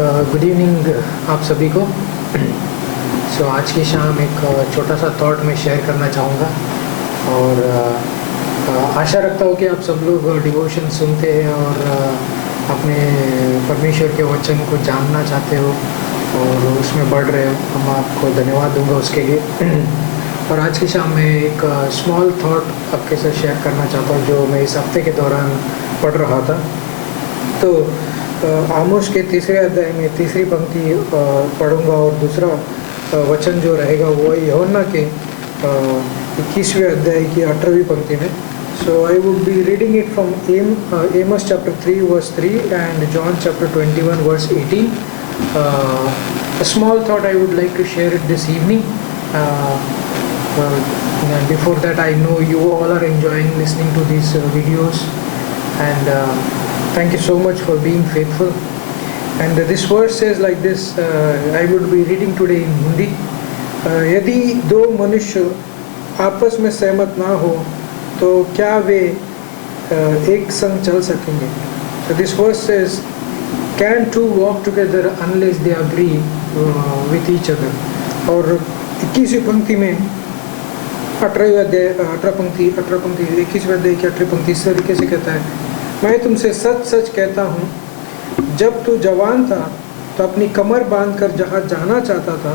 Good evening आप सभी को। आज की शाम एक छोटा सा थॉट मैं शेयर करना चाहूँगा और आशा रखता हूँ कि आप सब लोग डिवोशन सुनते हैं और अपने परमेश्वर के वचन को जानना चाहते हो और उसमें बढ़ रहे हो। हम आपको धन्यवाद दूंगा उसके लिए। और आज की शाम में एक स्मॉल थॉट आपके साथ शेयर करना चाहता हूँ जो मैं इस हफ्ते के दौरान पढ़ रहा था। तो आमोस के तीसरे अध्याय में तीसरी पंक्ति पढ़ूंगा और दूसरा वचन जो रहेगा वो यूहन्ना के 21वें अध्याय की 18वीं पंक्ति में। So I would be reading it from Amos chapter 3 verse 3 and John chapter 21 verse 18. A small thought I would like to share it this evening. And before that, I know you all are enjoying listening to these videos and thank you so much for being faithful. And this verse says like this, I would be reading today in Hindi. यदि दो मनुष्य आपस में सहमत ना हो तो क्या वे एक संग चल सकेंगे? So this verse says, can two walk together unless they agree with each other? और 21वीं पंक्ति में 18वें अध्याय 18 पंक्ति 21वें अध्याय की 18 पंक्ति इस तरीके से कहता है, मैं तुमसे सच सच कहता हूँ, जब तू जवान था तो अपनी कमर बांधकर जहाँ जाना चाहता था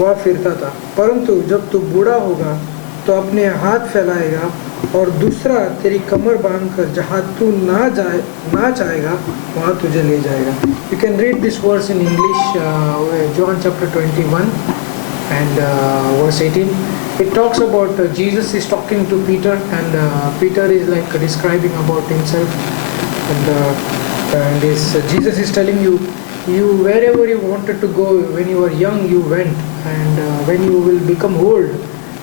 वहाँ फिरता था, परंतु जब तू बूढ़ा होगा तो अपने हाथ फैलाएगा और दूसरा तेरी कमर बांधकर जहाँ तू ना चाहेगा वहाँ तुझे ले जाएगा। You can read this verse in English, John chapter 21 and verse 18. It talks about Jesus is talking to Peter and Peter is like describing about himself and Jesus is telling you wherever you wanted to go when you were young you went, and when you will become old,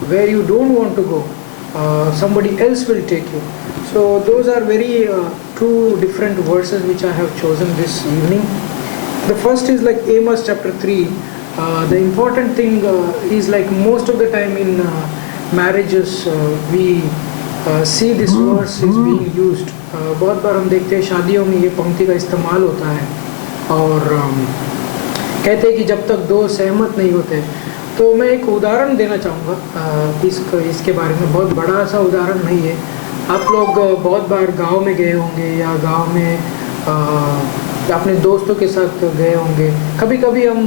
where you don't want to go, somebody else will take you. So those are very two different verses which I have chosen this evening. The first is like Amos chapter 3. The important thing is like most of the time in marriages we see this verse is being used. बहुत बार हम देखते हैं शादियों में ये पंक्ति का इस्तेमाल होता है और कहते हैं कि जब तक दो सहमत नहीं होते। तो मैं एक उदाहरण देना चाहूँगा इसके बारे में। बहुत बड़ा सा उदाहरण नहीं है। आप लोग बहुत बार गांव में गए होंगे या गांव में अपने दोस्तों के साथ गए होंगे। कभी कभी हम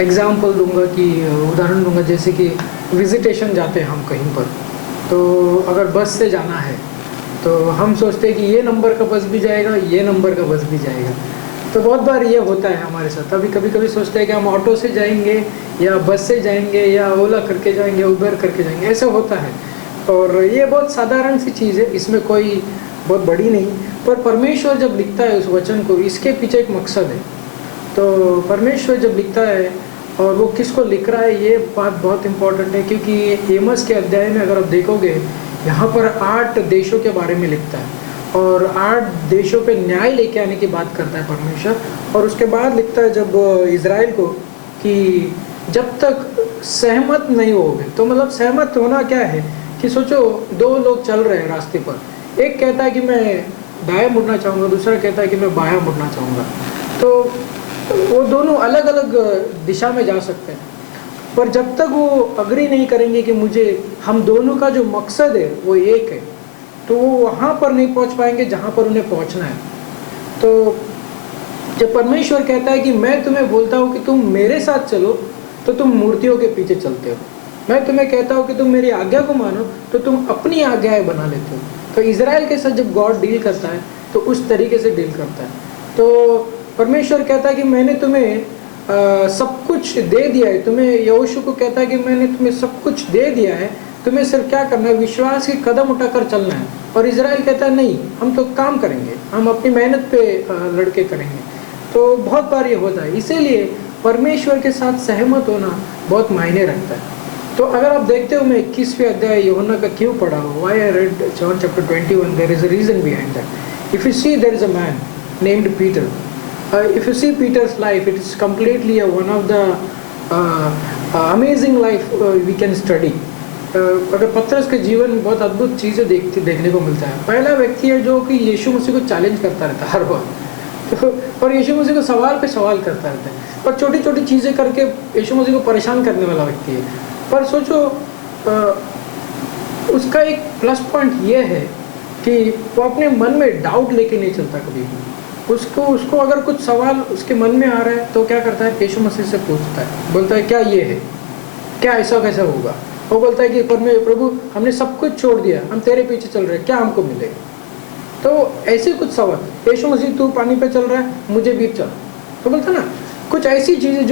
एग्ज़ाम्पल दूंगा कि उदाहरण दूंगा, जैसे कि विज़िटेशन जाते हैं हम कहीं पर, तो अगर बस से जाना है तो हम सोचते हैं कि ये नंबर का बस भी जाएगा, ये नंबर का बस भी जाएगा। तो बहुत बार ये होता है हमारे साथ। अभी कभी सोचते हैं कि हम ऑटो से जाएंगे या बस से जाएंगे या ओला करके जाएंगे, उबर करके जाएंगे, ऐसा होता है। और ये बहुत साधारण सी चीज़ है, इसमें कोई बहुत बड़ी नहीं। पर परमेश्वर जब लिखता है उस वचन को, इसके पीछे एक मकसद है। तो परमेश्वर जब लिखता है और वो किसको लिख रहा है, ये बात बहुत इम्पोर्टेंट है, क्योंकि एमोस के अध्याय में अगर आप देखोगे यहाँ पर 8 देशों के बारे में लिखता है और 8 देशों पे न्याय लेके आने की बात करता है परमेश्वर। और उसके बाद लिखता है जब इज़राइल को कि जब तक सहमत नहीं होगे, तो मतलब सहमत होना क्या है कि सोचो दो लोग चल रहे हैं रास्ते पर, एक कहता है कि मैं दाएँ मुड़ना चाहूँगा, दूसरा कहता है कि मैं बायाँ मुड़ना चाहूँगा। तो वो दोनों अलग अलग दिशा में जा सकते हैं, पर जब तक वो अग्री नहीं करेंगे कि हम दोनों का जो मकसद है वो एक है, तो वो वहाँ पर नहीं पहुँच पाएंगे जहाँ पर उन्हें पहुँचना है। तो जब परमेश्वर कहता है कि मैं तुम्हें बोलता हूँ कि तुम मेरे साथ चलो, तो तुम मूर्तियों के पीछे चलते हो। मैं तुम्हें कहता हूँ कि तुम मेरी आज्ञा को मानो, तो तुम अपनी आज्ञाएं बना लेते हो। तो इज़राइल के साथ जब गॉड डील करता है तो उस तरीके से डील करता है। तो परमेश्वर कहता है कि मैंने तुम्हें सब कुछ दे दिया है। तुम्हें यहोशू को कहता है कि मैंने तुम्हें सब कुछ दे दिया है, तुम्हें सिर्फ क्या करना है, विश्वास के कदम उठाकर चलना है। और इज़राइल कहता है नहीं, हम तो काम करेंगे, हम अपनी मेहनत पे लड़के करेंगे। तो बहुत बार ये होता है। इसीलिए परमेश्वर के साथ सहमत होना बहुत मायने रखता है। तो अगर आप देखते हो, मैं 21वें अध्याय यूहन्ना का क्यों पढ़ा हूँ, why I read John chapter 21, there is a reason behind that. If you see, there is a man named Peter. If you see Peter's life, it is completely one of the amazing life we can study. अगर पतरस के जीवन में बहुत अद्भुत चीज़ें देखने को मिलता है। पहला व्यक्ति है जो कि यीशु मसीह को चैलेंज करता रहता है हर बार। तो और यीशु मसीह को सवाल पे सवाल करता रहता है और छोटी छोटी चीज़ें करके यीशु मसीह को परेशान करने वाला व्यक्ति है। पर सोचो उसका एक प्लस पॉइंट ये है कि वो अपने मन में डाउट लेके नहीं चलता कभी भी। उसको अगर कुछ सवाल उसके मन में आ रहा है तो क्या करता है, यीशु मसीह से पूछता है, बोलता है क्या ये है, क्या ऐसा कैसा होगा। वो बोलता है कि प्रभु हमने सब कुछ छोड़ दिया, हम तेरे पीछे चल रहे हैं, क्या हमको मिलेगा। तो ऐसे कुछ सवाल, यीशु मसीह तू पानी पे चल रहा है, मुझे भी चल। तो बोलता ना कुछ ऐसी चीज़ें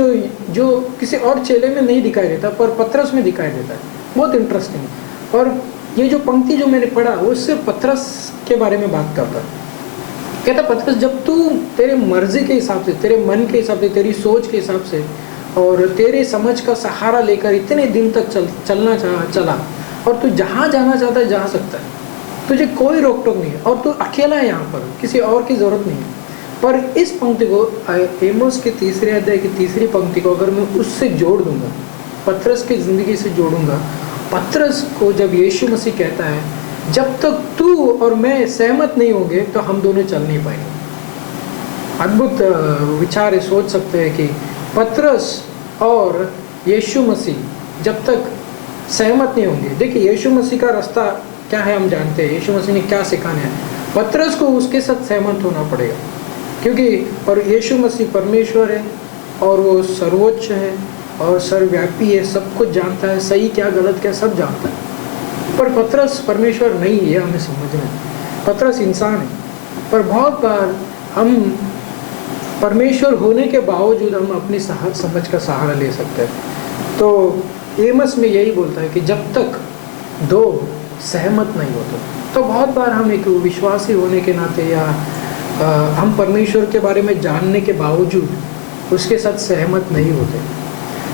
जो किसी और चेले में नहीं दिखाई देता पर पतरस में दिखाई देता है, बहुत इंटरेस्टिंग। और ये जो पंक्ति जो मैंने पढ़ा वो सिर्फ पतरस के बारे में बात करता है। कहता पतरस जब तू तेरे मर्जी के हिसाब से, तेरे मन के हिसाब से, तेरी सोच के हिसाब से और तेरे समझ का सहारा लेकर इतने दिन तक चला और तू जहाँ जाना चाहता है जा सकता है, तुझे कोई रोक टोक नहीं है और तू अकेला है यहाँ पर, किसी और की ज़रूरत नहीं है। पर इस पंक्ति को एमोस के 3 अध्याय की 3 पंक्ति को अगर मैं उससे जोड़ दूंगा, पतरस की ज़िंदगी से जोड़ूंगा, पतरस को जब यीशु मसीह कहता है जब तक तू और मैं सहमत नहीं होंगे तो हम दोनों चल नहीं पाएंगे। अद्भुत विचार है, सोच सकते हैं कि पतरस और यीशु मसीह जब तक सहमत नहीं होंगे। देखिए यीशु मसीह का रास्ता क्या है हम जानते हैं, यीशु मसीह ने क्या सिखाना है। पतरस को उसके साथ सहमत होना पड़ेगा क्योंकि और यीशु मसीह परमेश्वर है और वो सर्वोच्च है और सर्वव्यापी है, सब कुछ जानता है, सही क्या गलत क्या सब जानता है। पर पतरस परमेश्वर नहीं है, हमें समझना है। पतरस इंसान है, पर बहुत बार हम परमेश्वर होने के बावजूद हम अपनी समझ का सहारा ले सकते हैं। तो एमस में यही बोलता है कि जब तक दो सहमत नहीं होते, तो बहुत बार हम एक विश्वासी होने के नाते या हम परमेश्वर के बारे में जानने के बावजूद उसके साथ सहमत नहीं होते।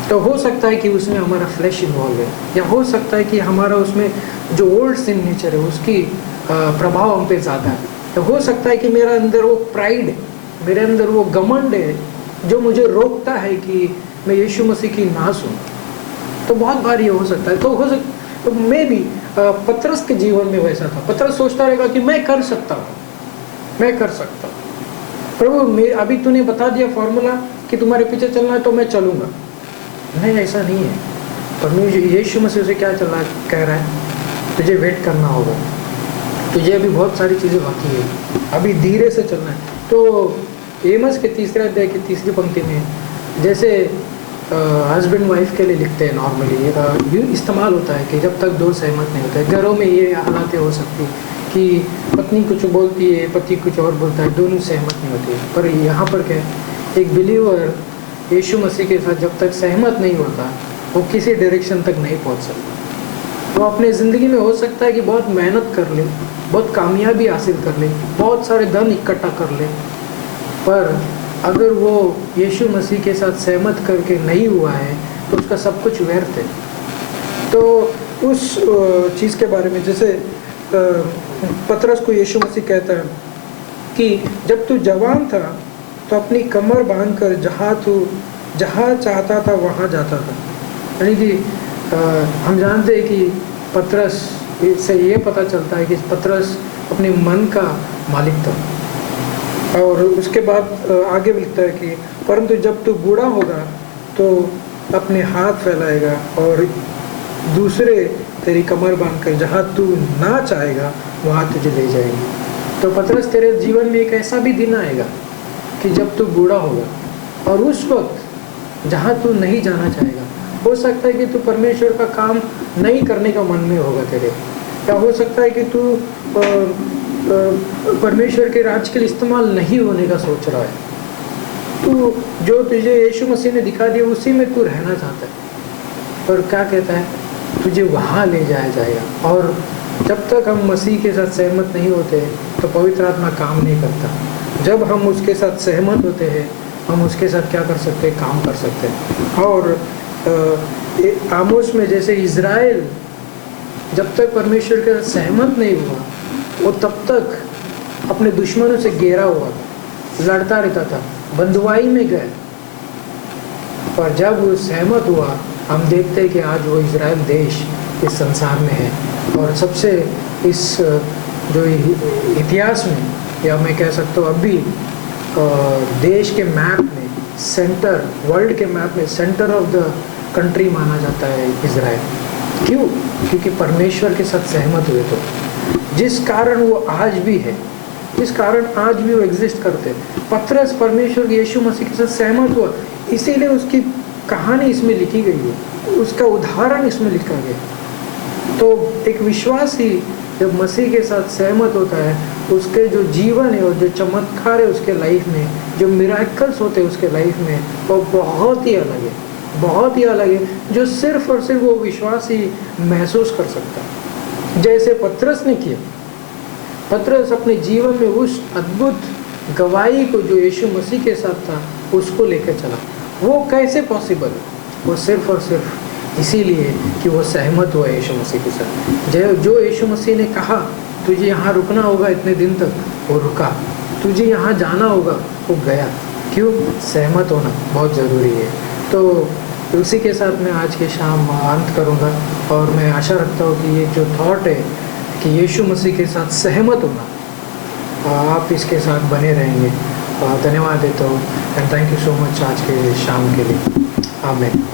तो हो सकता है कि उसमें हमारा फ्लैश इन्वॉल्व है, या हो सकता है कि हमारा उसमें जो ओल्ड सिन नेचर है उसकी प्रभाव हम पे ज़्यादा है। तो हो सकता है कि मेरे अंदर वो प्राइड है, मेरे अंदर वो घमंड है जो मुझे रोकता है कि मैं यीशु मसीह की ना सुनूं। तो बहुत बार ये हो सकता है। तो मैं भी पतरस के जीवन में वैसा था। पतरस सोचता रहेगा कि मैं कर सकता हूँ, मैं कर सकता हूँ। प्रभु अभी तूने बता दिया फॉर्मूला कि तुम्हारे पीछे चलना है तो मैं चलूँगा। नहीं, ऐसा नहीं है। परमेश्वर यीशु मसीह से क्या चल रहा है, कह रहा है तुझे वेट करना होगा, तुझे अभी बहुत सारी चीज़ें बाकी है, अभी धीरे से चलना है। तो एमस के 3 अध्याय की 3 पंक्ति में जैसे हस्बैंड वाइफ के लिए लिखते हैं नॉर्मली इस्तेमाल होता है कि जब तक दो सहमत नहीं होते। घरों में ये हालातें हो सकती कि पत्नी कुछ बोलती है, पति कुछ और बोलता है, दोनों सहमत नहीं होते। पर यहाँ पर क्या है, एक बिलीवर यीशु मसीह के साथ जब तक सहमत नहीं होता वो किसी डायरेक्शन तक नहीं पहुँच सकता। वो अपने ज़िंदगी में हो सकता है कि बहुत मेहनत कर ले, बहुत कामयाबी हासिल कर ले, बहुत सारे धन इकट्ठा कर ले, पर अगर वो यीशु मसीह के साथ सहमत करके नहीं हुआ है तो उसका सब कुछ व्यर्थ है। तो उस चीज़ के बारे में जैसे पतरस को यीशु मसीह कहता है कि जब तू जवान था तो अपनी कमर बांधकर जहाँ चाहता था वहाँ जाता था। यानी कि हम जानते हैं कि पतरस से ये पता चलता है कि पतरस अपने मन का मालिक था। और उसके बाद आगे लिखता है कि परंतु जब तू बूढ़ा होगा तो अपने हाथ फैलाएगा और दूसरे तेरी कमर बांधकर जहाँ तू ना चाहेगा वहाँ तुझे ले जाएंगे। तो पतरस तेरे जीवन में एक ऐसा भी दिन आएगा कि जब तू बूढ़ा होगा और उस वक्त जहाँ तू नहीं जाना चाहेगा, हो सकता है कि तू परमेश्वर का काम नहीं करने का मन में होगा तेरे, या हो सकता है कि तू परमेश्वर के राज के लिए इस्तेमाल नहीं होने का सोच रहा है। तू जो तुझे यीशु मसीह ने दिखा दिया उसी में तू रहना चाहता है, पर क्या कहता है, तुझे वहाँ ले जाया जाएगा। और जब तक हम मसीह के साथ सहमत नहीं होते तो पवित्र आत्मा काम नहीं करता। जब हम उसके साथ सहमत होते हैं हम उसके साथ क्या कर सकते हैं, काम कर सकते हैं। और आमोस में जैसे इज़राइल जब तक परमेश्वर के साथ सहमत नहीं हुआ वो तब तक अपने दुश्मनों से घेरा हुआ था, लड़ता रहता था, बंधुआई में गए। पर जब वो सहमत हुआ हम देखते हैं कि आज वो इज़राइल देश इस संसार में है। और सबसे इस जो इतिहास में, या मैं कह सकता हूँ अभी देश के मैप में सेंटर, वर्ल्ड के मैप में सेंटर ऑफ द कंट्री माना जाता है इज़राइल। क्यों? क्योंकि परमेश्वर के साथ सहमत हुए तो, जिस कारण वो आज भी है, जिस कारण आज भी वो एग्जिस्ट करते हैं। पतरस परमेश्वर के यीशु मसीह के साथ सहमत हुआ, इसीलिए उसकी कहानी इसमें लिखी गई है, उसका उदाहरण इसमें लिखा गया। तो एक विश्वासी जब मसीह के साथ सहमत होता है, उसके जो जीवन है और जो चमत्कार है उसके लाइफ में, जो मिराकल्स होते हैं उसके लाइफ में, वो बहुत ही अलग है, बहुत ही अलग है, जो सिर्फ और सिर्फ वो विश्वासी महसूस कर सकता है। जैसे पतरस ने किया, पतरस अपने जीवन में उस अद्भुत गवाही को जो यीशु मसीह के साथ था उसको लेकर चला। वो कैसे पॉसिबल? वो सिर्फ और सिर्फ इसीलिए कि वो सहमत हुआ यीशु मसीह के साथ। जो यीशु मसीह ने कहा तुझे यहाँ रुकना होगा इतने दिन तक, वो रुका। तुझे यहाँ जाना होगा, वो गया। क्यों? सहमत होना बहुत ज़रूरी है। तो उसी के साथ मैं आज के शाम अंत करूँगा, और मैं आशा रखता हूँ कि ये जो थॉट है कि यीशु मसीह के साथ सहमत होना, आप इसके साथ बने रहेंगे। धन्यवाद देता हूँ, and thank you so much आज के शाम के लिए। आमीन।